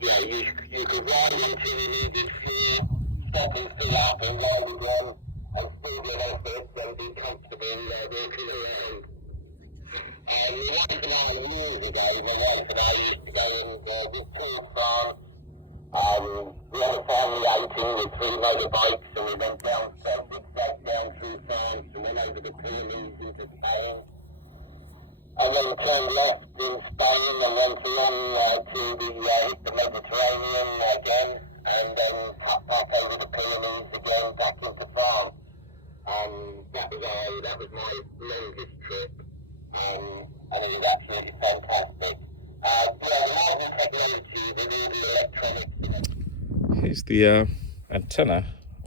yeah, you could ride until you needed fear, stop and fill up and ride again, and still get off it and be comfortable walking around. The one that I years ago, my wife and I used to go and we toured France. We had a family outing with 3 motorbikes, and we went down down through France and went over the Pyrenees into Spain. And then turned left in Spain and went along to the Mediterranean again, and then up over the Pyrenees again back into France. That was my longest trip, and it was absolutely fantastic. The modern technology with all the electronics in it. Here's the antenna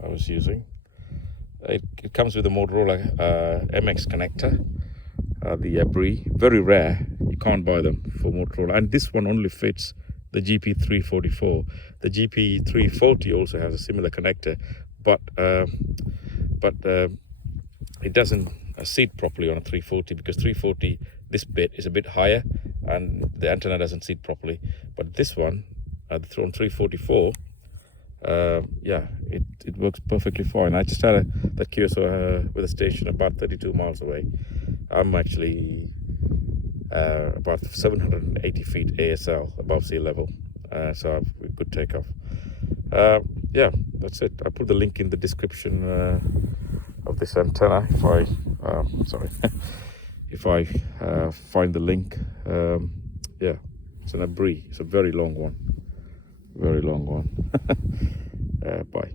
I was using. It comes with a Motorola MX connector. The Abbree, very rare, you can't buy them for Motorola, and this one only fits the GP344. The GP340 also has a similar connector, but it doesn't seat properly on a 340, because 340, this bit is a bit higher and the antenna doesn't seat properly. But this one, on 344, yeah, it works perfectly fine. I just had that QSO with a station about 32 miles away. I'm actually about 780 feet ASL above sea level, so I have a good takeoff. Yeah, that's it. I put the link in the description of this antenna if I if I find the link. Yeah, it's an Abbree. It's a very long one. Bye.